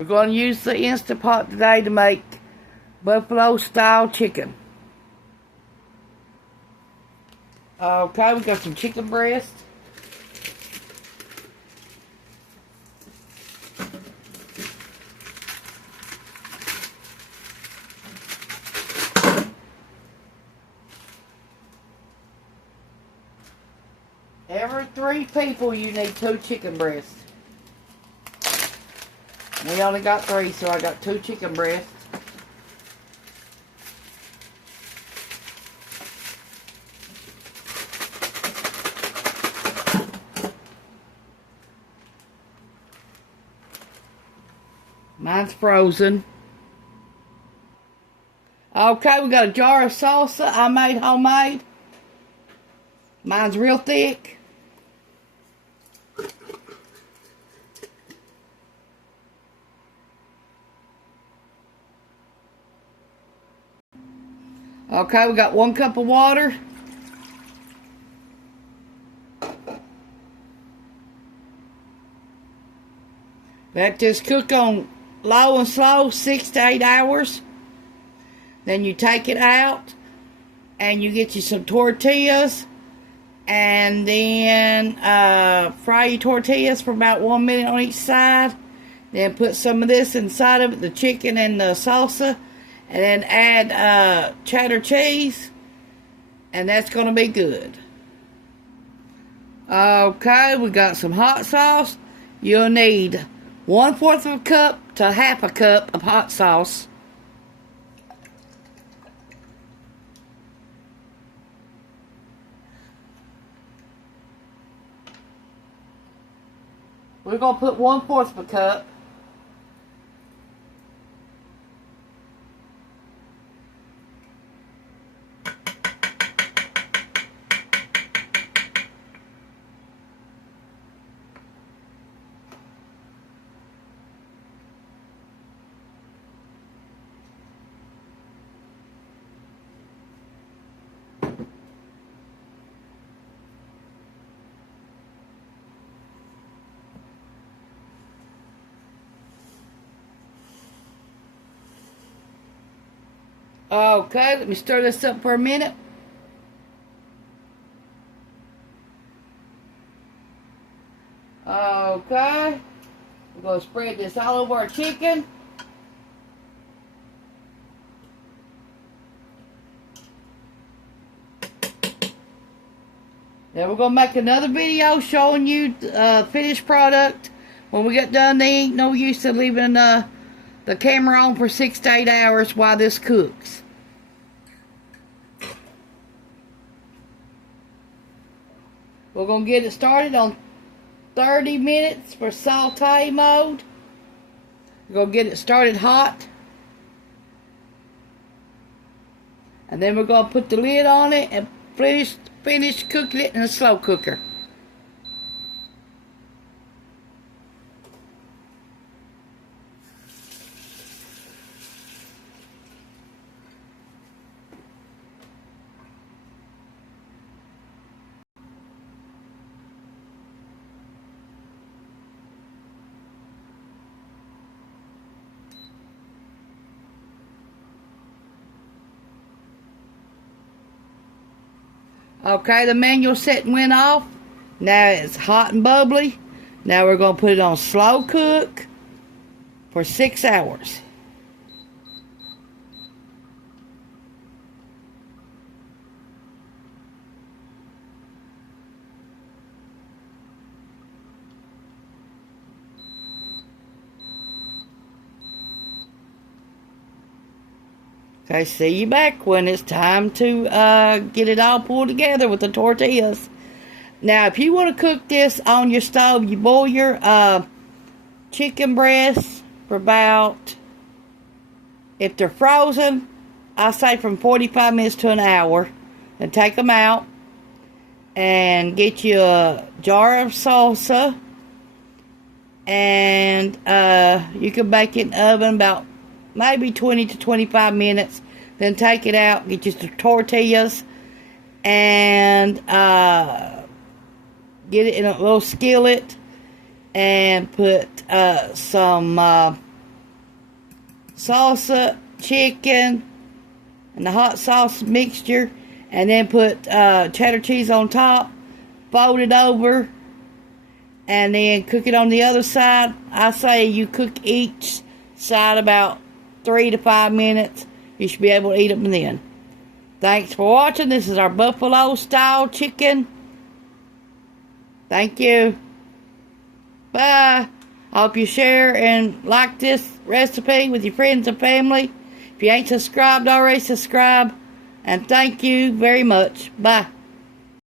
We're going to use the Instant Pot today to make buffalo style chicken. Okay, we got some chicken breast. Every 3 people you need 2 chicken breasts. We only got 3, so I got 2 chicken breasts. Mine's frozen. Okay, we got a jar of salsa I made homemade. Mine's real thick. Okay, we got 1 cup of water. Let this cook on low and slow 6 to 8 hours. Then you take it out and you get you some tortillas, and then fry your tortillas for about 1 minute on each side. Then put some of this inside of it, the chicken and the salsa, and then add cheddar cheese, and that's going to be good. Okay, we got some hot sauce. You'll need 1/4 of a cup to 1/2 a cup of hot sauce. We're going to put 1/4 of a cup. Okay, let me stir this up for a minute. Okay, we're going to spread this all over our chicken. Then we're going to make another video showing you the finished product when we get done. There ain't no use in leaving the camera on for 6 to 8 hours while this cooks. We're going to get it started on 30 minutes for saute mode. We're going to get it started hot. And then we're going to put the lid on it and finish cooking it in a slow cooker. Okay, the manual setting went off. Now it's hot and bubbly. Now we're going to put it on slow cook for 6 hours. Okay, see you back when it's time to get it all pulled together with the tortillas. Now, if you want to cook this on your stove, you boil your chicken breasts for about, if they're frozen, I say from 45 minutes to an hour. Then take them out and get you a jar of salsa, and you can bake it in the oven about maybe 20 to 25 minutes. Then take it out, get you some tortillas, and get it in a little skillet, and put some salsa, chicken, and the hot sauce mixture, and then put cheddar cheese on top, fold it over, and then cook it on the other side. I say you cook each side about 3 to 5 minutes. You should be able to eat them then. Thanks for watching. This is our buffalo style chicken. Thank you. Bye. I hope you share and like this recipe with your friends and family. If you ain't subscribed already, subscribe. And thank you very much. Bye.